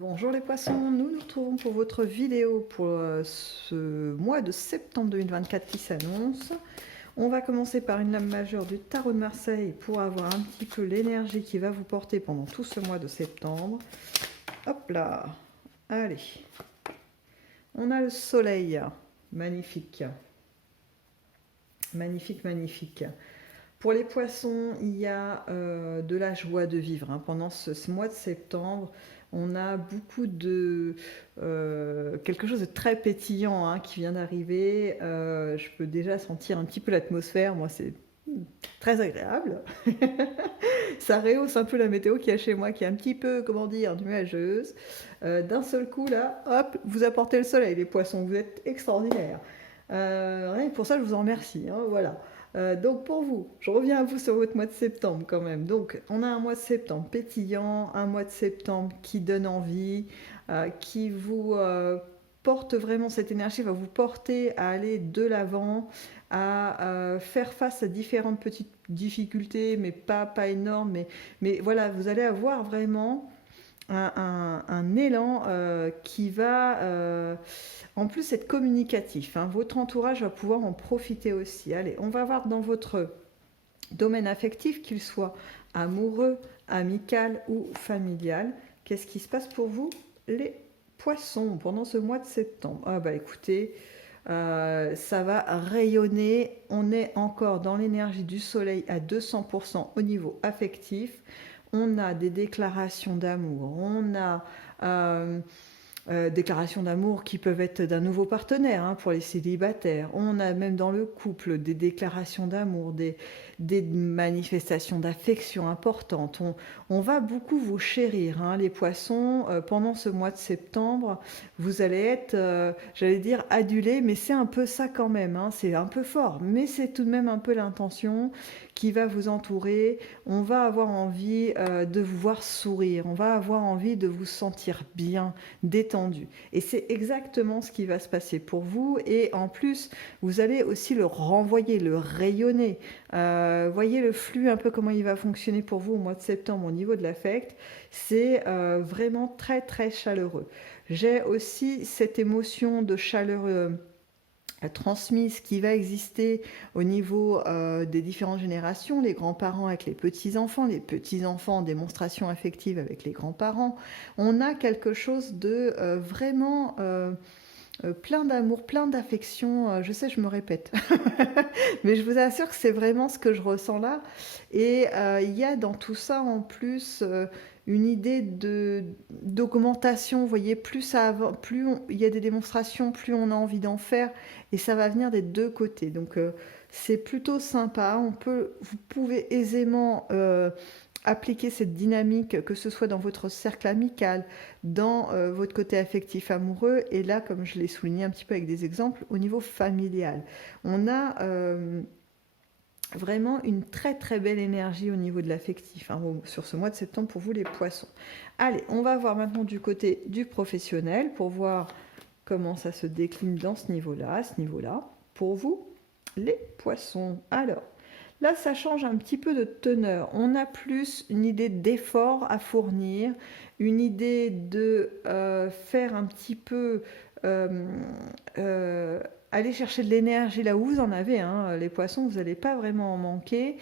Bonjour les poissons, nous nous retrouvons pour votre vidéo pour ce mois de septembre 2024 qui s'annonce. On va commencer par une lame majeure du tarot de Marseille pour avoir un petit peu l'énergie qui va vous porter pendant tout ce mois de septembre. Hop là, allez. On a le soleil, magnifique. Magnifique, magnifique. Pour les poissons, il y a de la joie de vivre. Hein. Pendant ce mois de septembre, on a beaucoup de... quelque chose de très pétillant hein, qui vient d'arriver. Je peux déjà sentir un petit peu l'atmosphère. Moi, c'est très agréable. Ça rehausse un peu la météo qui est chez moi, qui est un petit peu, comment dire, nuageuse. D'un seul coup, là, hop, vous apportez le soleil, les poissons. Vous êtes extraordinaires. Rien que pour ça, je vous en remercie. Hein, voilà. Donc pour vous, je reviens à vous sur votre mois de septembre quand même. Donc on a un mois de septembre pétillant, un mois de septembre qui donne envie, qui vous porte vraiment cette énergie, va vous porter à aller de l'avant, à faire face à différentes petites difficultés, mais pas énormes. Mais voilà, vous allez avoir vraiment un élan qui va en plus être communicatif. Hein. Votre entourage va pouvoir en profiter aussi. Allez, on va voir dans votre domaine affectif, qu'il soit amoureux, amical ou familial, qu'est-ce qui se passe pour vous, les poissons, pendant ce mois de septembre. Ah bah écoutez, ça va rayonner. On est encore dans l'énergie du soleil à 200% au niveau affectif. On a des déclarations d'amour, on a déclarations d'amour qui peuvent être d'un nouveau partenaire hein, pour les célibataires. On a même dans le couple des déclarations d'amour, des manifestations d'affection importantes. On va beaucoup vous chérir, hein, les poissons. Pendant ce mois de septembre, vous allez être, j'allais dire, adulés, mais c'est un peu ça quand même. Hein, c'est un peu fort, mais c'est tout de même un peu l'intention qui va vous entourer. On va avoir envie de vous voir sourire. On va avoir envie de vous sentir bien, détendu. Et c'est exactement ce qui va se passer pour vous. Et en plus, vous allez aussi le renvoyer, le rayonner. Voyez le flux, un peu comment il va fonctionner pour vous au mois de septembre au niveau de l'affect. C'est vraiment très très chaleureux. J'ai aussi cette émotion de chaleur transmise qui va exister au niveau des différentes générations, les grands-parents avec les petits-enfants en démonstration affective avec les grands-parents. On a quelque chose de vraiment plein d'amour, plein d'affection. Je sais, je me répète, mais je vous assure que c'est vraiment ce que je ressens là. Et il y a dans tout ça en plus une idée d'augmentation. Vous voyez, il y a des démonstrations, plus on a envie d'en faire, et ça va venir des deux côtés. Donc c'est plutôt sympa. Vous pouvez aisément appliquer cette dynamique, que ce soit dans votre cercle amical, dans votre côté affectif amoureux, et là, comme je l'ai souligné un petit peu avec des exemples, au niveau familial. On a vraiment une très très belle énergie au niveau de l'affectif hein, sur ce mois de septembre pour vous les poissons. Allez, on va voir maintenant du côté du professionnel pour voir comment ça se décline dans ce niveau-là, à ce niveau-là, pour vous les poissons. Alors, là, ça change un petit peu de teneur. On a plus une idée d'effort à fournir, une idée de faire un petit peu... aller chercher de l'énergie là où vous en avez. Hein. Les poissons, vous n'allez pas vraiment en manquer.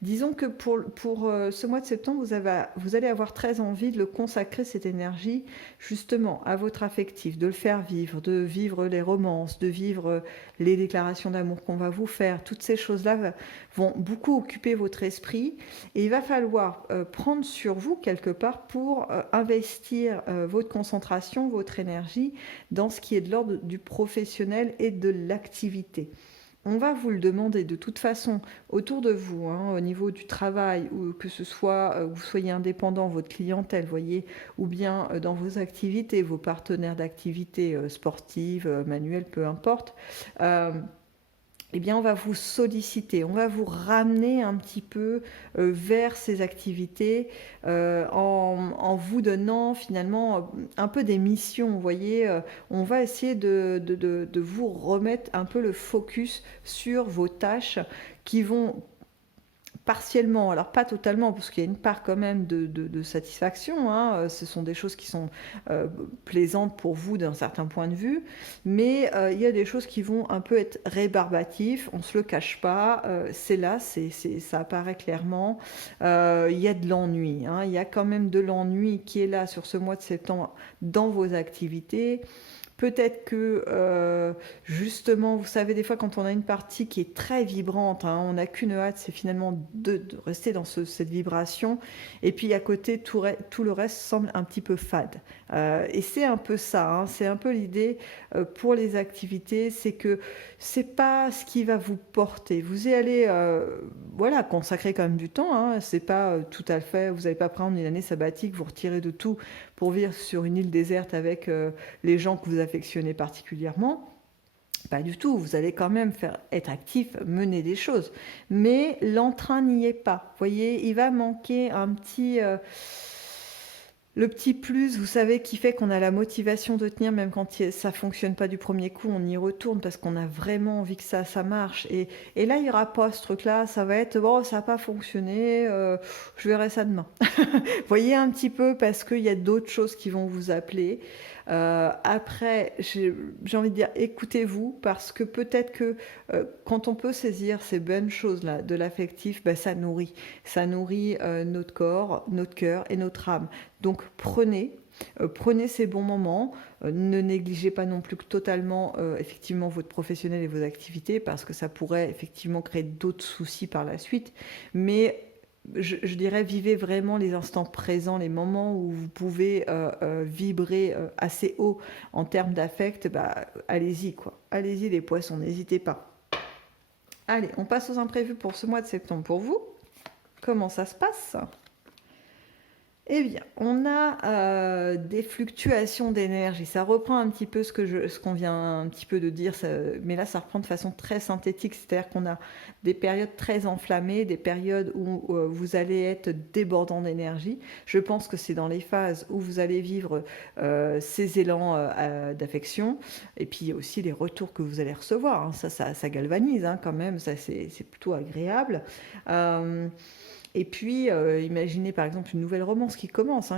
Disons que pour ce mois de septembre, vous allez avoir très envie de le consacrer, cette énergie, justement, à votre affectif, de le faire vivre, de vivre les romances, de vivre les déclarations d'amour qu'on va vous faire. Toutes ces choses-là vont beaucoup occuper votre esprit et il va falloir prendre sur vous, quelque part, pour investir votre concentration, votre énergie dans ce qui est de l'ordre du professionnel et de l'activité. On va vous le demander de toute façon autour de vous, hein, au niveau du travail, ou que ce soit vous soyez indépendant, votre clientèle, voyez, ou bien dans vos activités, vos partenaires d'activités sportives, manuelles, peu importe. Eh bien, on va vous solliciter, on va vous ramener un petit peu vers ces activités en vous donnant finalement un peu des missions. Vous voyez, on va essayer de vous remettre un peu le focus sur vos tâches qui vont partiellement, alors pas totalement, parce qu'il y a une part quand même de satisfaction, hein. Ce sont des choses qui sont plaisantes pour vous d'un certain point de vue, mais il y a des choses qui vont un peu être rébarbatives, on ne se le cache pas, c'est là, ça apparaît clairement. Il y a de l'ennui, hein. Il y a quand même de l'ennui qui est là sur ce mois de septembre dans vos activités. Peut-être que justement, vous savez, des fois quand on a une partie qui est très vibrante, hein, on n'a qu'une hâte, c'est finalement de rester dans cette vibration. Et puis à côté, tout le reste semble un petit peu fade. Et c'est un peu ça, hein, c'est un peu l'idée pour les activités, c'est que c'est pas ce qui va vous porter. Vous y allez, voilà, consacrer quand même du temps. Hein, c'est pas tout à fait, vous n'allez pas prendre une année sabbatique, vous retirer de tout pour vivre sur une île déserte avec les gens que vous affectionnez particulièrement. Pas du tout, vous allez quand même être actif, mener des choses. Mais l'entrain n'y est pas. Vous voyez, il va manquer un petit... le petit plus, vous savez, qui fait qu'on a la motivation de tenir, même quand ça ne fonctionne pas du premier coup, on y retourne parce qu'on a vraiment envie que ça marche. Et là, il n'y aura pas ce truc-là, ça va être, bon, ça n'a pas fonctionné, je verrai ça demain. Voyez un petit peu, parce qu'il y a d'autres choses qui vont vous appeler. Après, j'ai envie de dire, écoutez-vous, parce que peut-être que quand on peut saisir ces bonnes choses-là de l'affectif, ben, ça nourrit notre corps, notre cœur et notre âme. Donc prenez ces bons moments, ne négligez pas non plus totalement effectivement votre professionnel et vos activités, parce que ça pourrait effectivement créer d'autres soucis par la suite, mais je dirais, vivez vraiment les instants présents, les moments où vous pouvez vibrer assez haut en termes d'affect, bah, allez-y quoi. Allez-y les poissons, n'hésitez pas. Allez, on passe aux imprévus pour ce mois de septembre pour vous. Comment ça se passe ? Eh bien, on a des fluctuations d'énergie. Ça reprend un petit peu ce qu'on vient un petit peu de dire, mais là, ça reprend de façon très synthétique. C'est-à-dire qu'on a des périodes très enflammées, des périodes où vous allez être débordant d'énergie. Je pense que c'est dans les phases où vous allez vivre ces élans d'affection, et puis aussi les retours que vous allez recevoir. Hein. Ça galvanise hein, quand même, ça, c'est plutôt agréable. Et puis, imaginez par exemple une nouvelle romance qui commence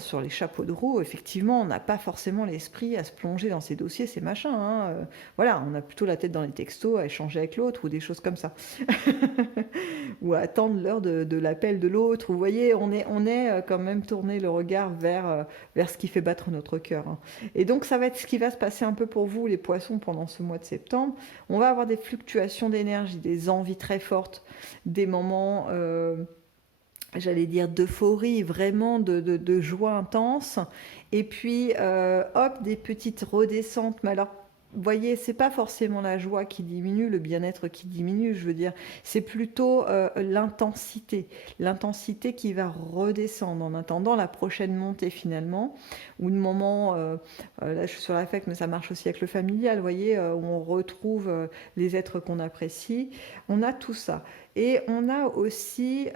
sur les chapeaux de roue. Effectivement, on n'a pas forcément l'esprit à se plonger dans ces dossiers, ces machins. Hein. Voilà, on a plutôt la tête dans les textos à échanger avec l'autre ou des choses comme ça. Ou à attendre l'heure de l'appel de l'autre. Vous voyez, on est quand même tourné le regard vers ce qui fait battre notre cœur. Hein. Et donc, ça va être ce qui va se passer un peu pour vous, les poissons, pendant ce mois de septembre. On va avoir des fluctuations d'énergie, des envies très fortes, des moments... j'allais dire d'euphorie, vraiment de joie intense, et puis hop, des petites redescentes. Mais alors, vous voyez, c'est pas forcément la joie qui diminue, le bien-être qui diminue, je veux dire, c'est plutôt l'intensité qui va redescendre en attendant la prochaine montée finalement, ou le moment, là je suis sur l'affect, mais ça marche aussi avec le familial, vous voyez, où on retrouve les êtres qu'on apprécie, on a tout ça. Et on a aussi...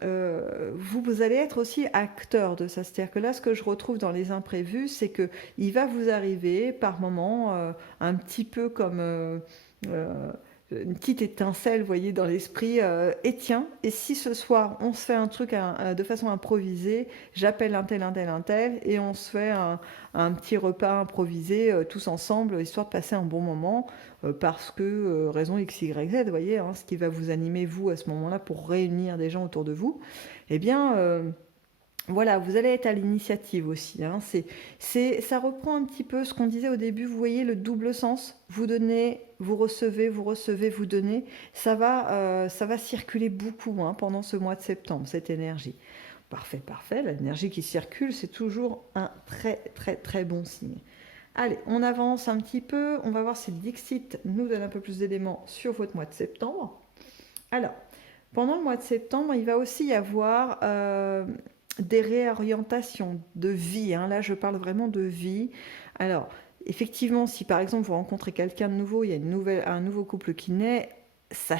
vous allez être aussi acteur de ça. C'est-à-dire que là, ce que je retrouve dans les imprévus, c'est qu'il va vous arriver par moments un petit peu comme une petite étincelle, vous voyez, dans l'esprit. Et tiens, et si ce soir, on se fait un truc de façon improvisée, j'appelle un tel, et on se fait un petit repas improvisé tous ensemble, histoire de passer un bon moment, parce que raison X, Y, Z, vous voyez, hein, ce qui va vous animer, vous, à ce moment-là, pour réunir des gens autour de vous, eh bien... voilà, vous allez être à l'initiative aussi. Hein. Ça reprend un petit peu ce qu'on disait au début. Vous voyez le double sens. Vous donnez, vous recevez, vous donnez. Ça va circuler beaucoup hein, pendant ce mois de septembre, cette énergie. Parfait. L'énergie qui circule, c'est toujours un très, très, très bon signe. Allez, on avance un petit peu. On va voir si le Dixit nous donne un peu plus d'éléments sur votre mois de septembre. Alors, pendant le mois de septembre, il va aussi y avoir... des réorientations de vie. Hein. Là, je parle vraiment de vie. Alors, effectivement, si par exemple vous rencontrez quelqu'un de nouveau, il y a un nouveau couple qui naît, ça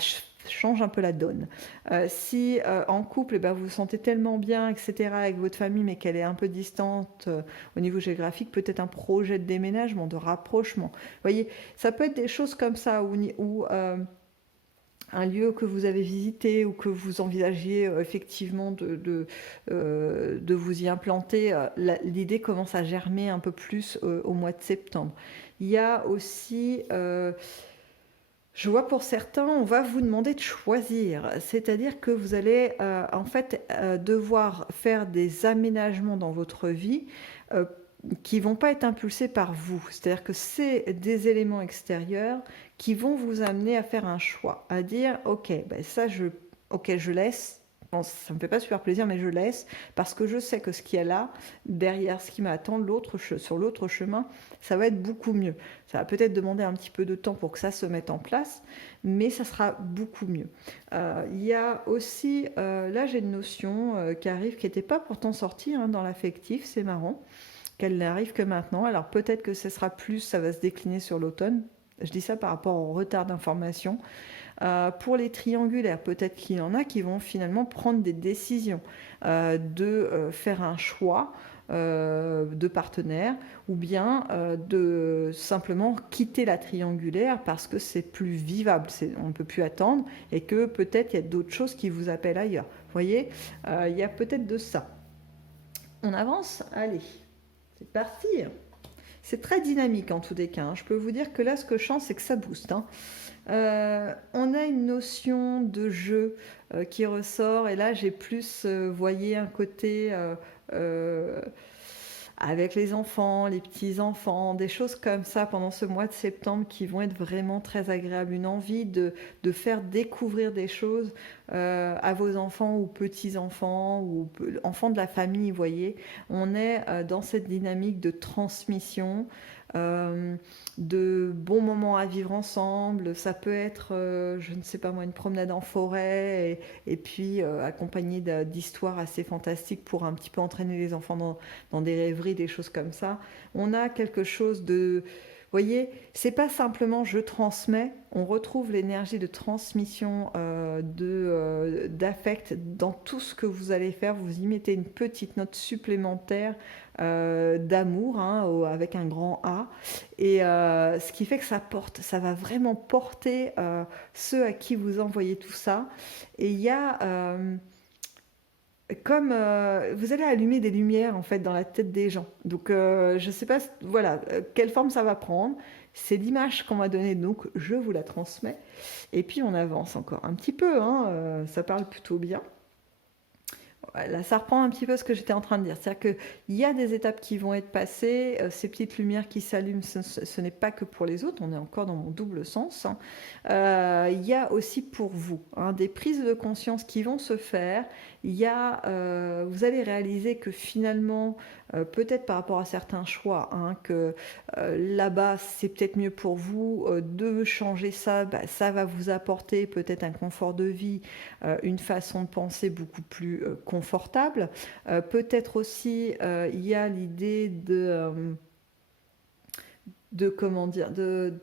change un peu la donne. Si en couple, vous vous sentez tellement bien, etc., avec votre famille, mais qu'elle est un peu distante au niveau géographique, peut-être un projet de déménagement, de rapprochement. Vous voyez, ça peut être des choses comme ça où un lieu que vous avez visité ou que vous envisagiez effectivement de vous y implanter, l'idée commence à germer un peu plus au mois de septembre. Il y a aussi, je vois pour certains, on va vous demander de choisir, c'est-à-dire que vous allez en fait devoir faire des aménagements dans votre vie euh, qui vont pas être impulsés par vous. C'est-à-dire que c'est des éléments extérieurs qui vont vous amener à faire un choix, à dire ok, ben ça ok, je laisse. Bon, ça me fait pas super plaisir, mais je laisse parce que je sais que ce qu'il y a là, derrière ce qui m'attend, sur l'autre chemin, ça va être beaucoup mieux. Ça va peut-être demander un petit peu de temps pour que ça se mette en place, mais ça sera beaucoup mieux. Il y a aussi, là j'ai une notion qui arrive, qui n'était pas pourtant sortie dans l'affectif, c'est marrant qu'elle n'arrive que maintenant. Alors peut-être que ce sera plus, ça va se décliner sur l'automne. Je dis ça par rapport au retard d'information. Pour les triangulaires, peut-être qu'il y en a qui vont finalement prendre des décisions, de faire un choix de partenaire ou bien de simplement quitter la triangulaire parce que c'est plus vivable, on ne peut plus attendre et que peut-être il y a d'autres choses qui vous appellent ailleurs. Vous voyez, il y a peut-être de ça. On avance. Allez, c'est parti. C'est très dynamique en tous les cas. Je peux vous dire que là, ce que je sens, c'est que ça booste. On a une notion de jeu qui ressort. Et là, j'ai plus, voyez, un côté avec les enfants, les petits-enfants, des choses comme ça pendant ce mois de septembre qui vont être vraiment très agréables. Une envie de faire découvrir des choses à vos enfants ou petits-enfants ou enfants de la famille, vous voyez. On est dans cette dynamique de transmission, de bons moments à vivre ensemble. Ça peut être, je ne sais pas moi, une promenade en forêt et puis accompagné d'histoires assez fantastiques pour un petit peu entraîner les enfants dans des rêveries, des choses comme ça. On a quelque chose de... Vous voyez, c'est pas simplement je transmets, on retrouve l'énergie de transmission, d'affect dans tout ce que vous allez faire. Vous y mettez une petite note supplémentaire d'amour, avec un grand A. Et ce qui fait que ça va vraiment porter ceux à qui vous envoyez tout ça. Et il y a... comme vous allez allumer des lumières en fait dans la tête des gens. Donc je ne sais pas voilà quelle forme ça va prendre. C'est l'image qu'on m'a donnée, donc je vous la transmets. Et puis on avance encore un petit peu, ça parle plutôt bien. Là, ça reprend un petit peu ce que j'étais en train de dire. C'est-à-dire qu'il y a des étapes qui vont être passées, ces petites lumières qui s'allument, ce n'est pas que pour les autres, on est encore dans mon double sens. Il y a aussi pour vous des prises de conscience qui vont se faire. Vous allez réaliser que finalement, peut-être par rapport à certains choix, que là-bas c'est peut-être mieux pour vous de changer ça, ça va vous apporter peut-être un confort de vie, une façon de penser beaucoup plus confortable. Peut-être aussi il y a l'idée de comment dire,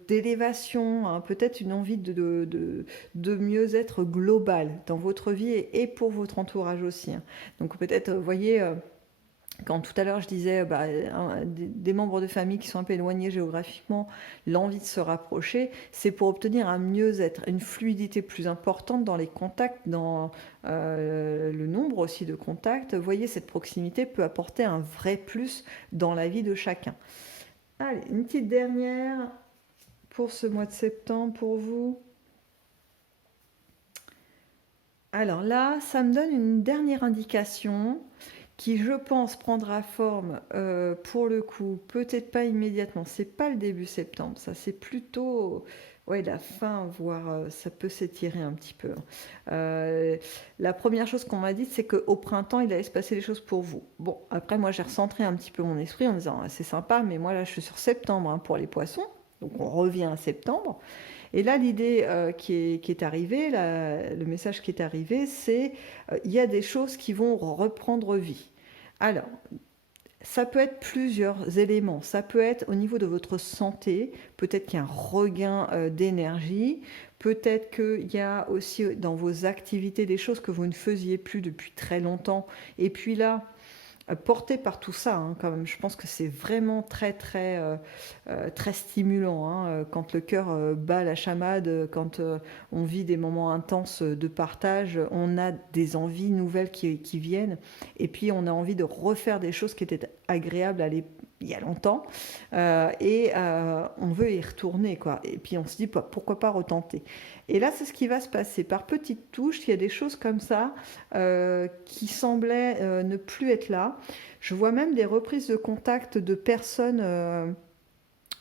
d'élévation, peut-être une envie de mieux-être global dans votre vie et pour votre entourage aussi. Donc peut-être, vous voyez, quand tout à l'heure je disais des membres de famille qui sont un peu éloignés géographiquement, l'envie de se rapprocher, c'est pour obtenir un mieux-être, une fluidité plus importante dans les contacts, dans le nombre aussi de contacts. Vous voyez, cette proximité peut apporter un vrai plus dans la vie de chacun. Allez, une petite dernière pour ce mois de septembre pour vous. Alors là, ça me donne une dernière indication qui, je pense, prendra forme pour le coup, peut-être pas immédiatement. C'est pas le début septembre, ça c'est plutôt la fin, voire ça peut s'étirer un petit peu. La première chose qu'on m'a dit, c'est qu'au printemps, il allait se passer des choses pour vous. Bon, après, moi, j'ai recentré un petit peu mon esprit en disant c'est sympa, mais moi là, je suis sur septembre pour les poissons, donc on revient à septembre. Et là, l'idée qui est arrivée, le message qui est arrivé, c'est il y a des choses qui vont reprendre vie. Alors, ça peut être plusieurs éléments. Ça peut être au niveau de votre santé, peut-être qu'il y a un regain d'énergie, peut-être qu'il y a aussi dans vos activités des choses que vous ne faisiez plus depuis très longtemps. Et puis là, porté par tout ça, hein, quand même. Je pense que c'est vraiment très stimulant, hein, quand le cœur bat la chamade, quand on vit des moments intenses de partage, on a des envies nouvelles qui viennent, et puis on a envie de refaire des choses qui étaient agréables il y a longtemps, on veut y retourner, quoi. Et puis on se dit, pourquoi pas retenter. Et là, c'est ce qui va se passer. Par petites touches, il y a des choses comme ça qui semblaient ne plus être là. Je vois même des reprises de contact de personnes,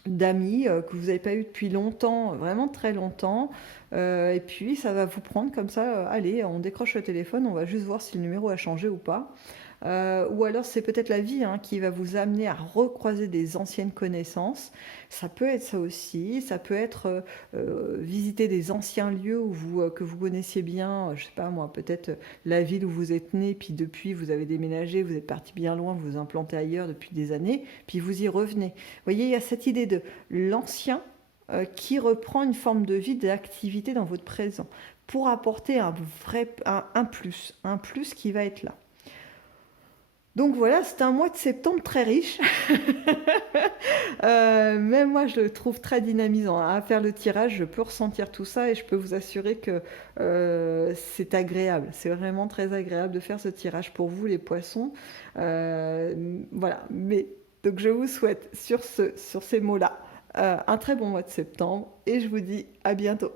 d'amis que vous n'avez pas eu depuis longtemps, vraiment très longtemps. Et puis, ça va vous prendre comme ça, allez, on décroche le téléphone, on va juste voir si le numéro a changé ou pas. Ou alors c'est peut-être la vie, hein, qui va vous amener à recroiser des anciennes connaissances. Ça peut être ça aussi. Ça peut être visiter des anciens lieux que vous connaissiez bien. Je sais pas moi, peut-être la ville où vous êtes né, puis depuis vous avez déménagé, vous êtes parti bien loin, vous vous implantez ailleurs depuis des années, puis vous y revenez. Vous voyez, il y a cette idée de l'ancien qui reprend une forme de vie, d'activité dans votre présent, pour apporter un plus qui va être là. Donc voilà, c'est un mois de septembre très riche. Même moi, je le trouve très dynamisant. À faire le tirage, je peux ressentir tout ça et je peux vous assurer que c'est agréable. C'est vraiment très agréable de faire ce tirage pour vous, les poissons. Voilà. Mais donc je vous souhaite sur ces mots-là un très bon mois de septembre et je vous dis à bientôt.